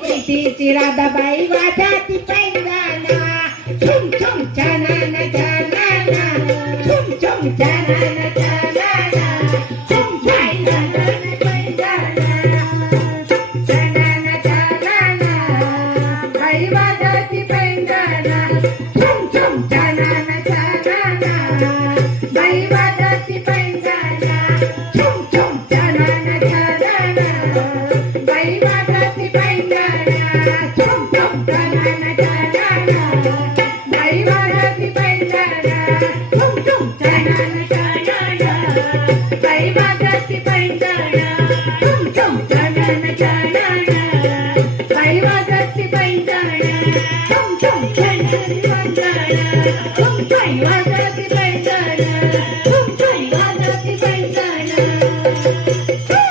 प्रीतीची राधाबाई वाजाती पैंजाना छुम छुम छानाना छानाना छुम छुम छानाना छानाना छुम छानाना पैंजाना छानाना छानाना बाई वाजाती पैंजाना छुम छुम छानाना छानाना बाई वाजाती पैंजाना छुम छुम छानाना छानाना बाई वाजाती पैंजाना छुम छुम छानाना छानाना बाई वाजाती पैंजाना छुम छुम छानाना छानाना बाई वाजाती पैंजाना छुम छुम छानाना छानाना बाई वाजाती पैंजाना छुम छुम छानाना छानाना बाई वाजाती